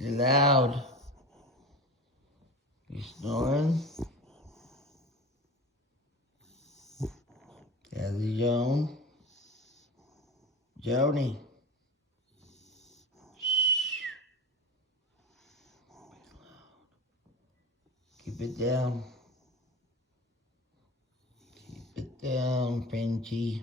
You're loud. You snoring? Daddy Joan? Joni? Shh. Keep it down. Keep it down, Benji.